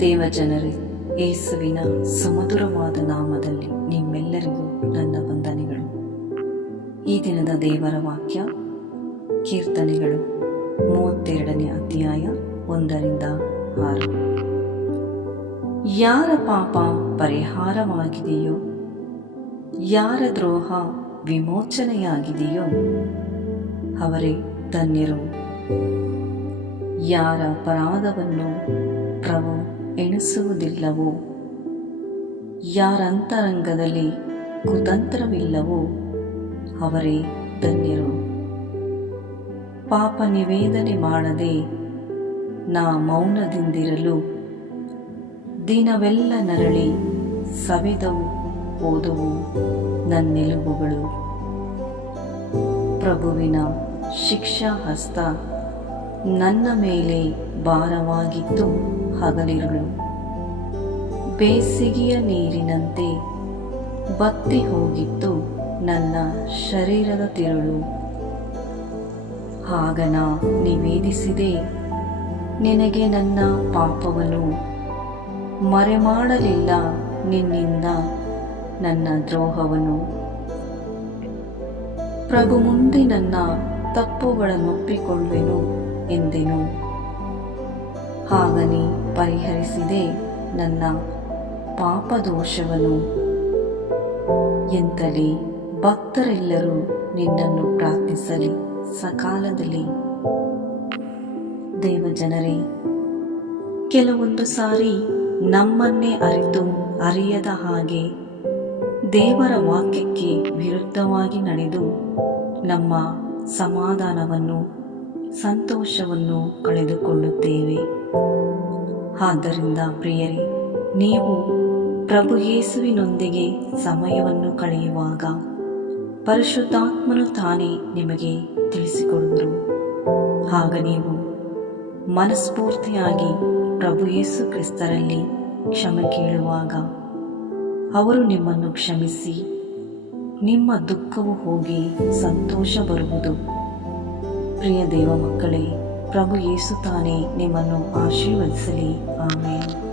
ದೇವ ಜನರೇ, ಯೇಸುವಿನ ಸುಮಧುರವಾದ ನಾಮದಲ್ಲಿ ನಿಮ್ಮೆಲ್ಲರಿಗೂ ನನ್ನ ವಂದನೆಗಳು. ಈ ದಿನದ ದೇವರ ವಾಕ್ಯ, ಕೀರ್ತನೆಗಳು, ಮೂವತ್ತೆರಡನೇ ಅಧ್ಯಾಯ ಒಂದರಿಂದ ಆರು. ಯಾರ ಪಾಪ ಪರಿಹಾರವಾಗಿದೆಯೋ, ಯಾರ ದ್ರೋಹ ವಿಮೋಚನೆಯಾಗಿದೆಯೋ, ಅವರೇ ಧನ್ಯರು. ಯಾರ ಅಪರಾಧವನ್ನು ಪ್ರಭು ಎಣಿಸುವುದಿಲ್ಲವೋ? ಯಾರಂತರಂಗದಲ್ಲಿ ಕುತಂತ್ರವಿಲ್ಲವೋ? ಅವರೇ ಧನ್ಯರು. ಪಾಪ ನಿವೇದನೆ ಮಾಡದೆ ನಾ ಮೌನದಿಂದಿರಲು ದಿನವೆಲ್ಲ ನರಳಿ ಸವಿದವು ಓದುವು ನನ್ನೆಲುಬುಗಳು. ಪ್ರಭುವಿನ ಶಿಕ್ಷಾ ಹಸ್ತ ನನ್ನ ಮೇಲೆ ಭಾರವಾಗಿತ್ತು. ಹಗಲಿರುಳು. ಬೇಸಿಗೆಯ ನೀರಿನಂತೆ ಬತ್ತಿ ಹೋಗಿತ್ತು ನನ್ನ ಶರೀರದ ತಿರುಳು. ಆಗನ ನಿವೇದಿಸಿದೆ, ನಿನಗೆ ನನ್ನ ಪಾಪವನ್ನು ಮರೆಮಾಡಲಿಲ್ಲ ನಿನ್ನಿಂದ ನನ್ನ ದ್ರೋಹವನ್ನು. ಪ್ರಭು ಮುಂದೆ ನನ್ನ ತಪ್ಪುಗಳನ್ನೊಪ್ಪಿಕೊಳ್ಳುವೆನು ಎಂದೆನು. ಹಾಗನಿ ಪರಿಹರಿಸಿದೆ. ನನ್ನ ಪಾಪದೋಷವನ್ನು ಎಂತಲೇ ಭಕ್ತರೆಲ್ಲರೂ ನಿನ್ನನ್ನು ಪ್ರಾರ್ಥಿಸಲಿ ಸಕಾಲದಲ್ಲಿ. ದೇವಜನರೇ, ಕೆಲವೊಂದು ಸಾರಿ ನಮ್ಮನ್ನೇ ಅರಿತು ಅರಿಯದ ಹಾಗೆ ದೇವರ ವಾಕ್ಯಕ್ಕೆ ವಿರುದ್ಧವಾಗಿ ನಡೆದು ನಮ್ಮ ಸಮಾಧಾನವನ್ನು, ಸಂತೋಷವನ್ನು ಕಳೆದುಕೊಳ್ಳುತ್ತೇವೆ. ಆದ್ದರಿಂದ ಪ್ರಿಯರೇ, ನೀವು ಪ್ರಭು ಯೇಸುವಿನೊಂದಿಗೆ ಸಮಯವನ್ನು ಕಳೆಯುವಾಗ ಪರಿಶುದ್ಧಾತ್ಮನು ತಾನೇ ನಿಮಗೆ ತಿಳಿಸಿಕೊಡುವರು. ಆಗ ನೀವು ಮನಸ್ಫೂರ್ತಿಯಾಗಿ ಪ್ರಭು ಯೇಸು ಕ್ರಿಸ್ತರಲ್ಲಿ ಕ್ಷಮೆ ಕೇಳುವಾಗ ಅವರು ನಿಮ್ಮನ್ನು ಕ್ಷಮಿಸಿ, ನಿಮ್ಮ ದುಃಖವು ಹೋಗಿ ಸಂತೋಷ ಬರುವುದು. ಪ್ರಿಯ ದೇವ ಮಕ್ಕಳೇ ಪ್ರಭು ಯೇಸು ತಾನೇ ನಿಮ್ಮನ್ನು ಆಶೀರ್ವದಿಸಲಿ ಆಮೇಲೆ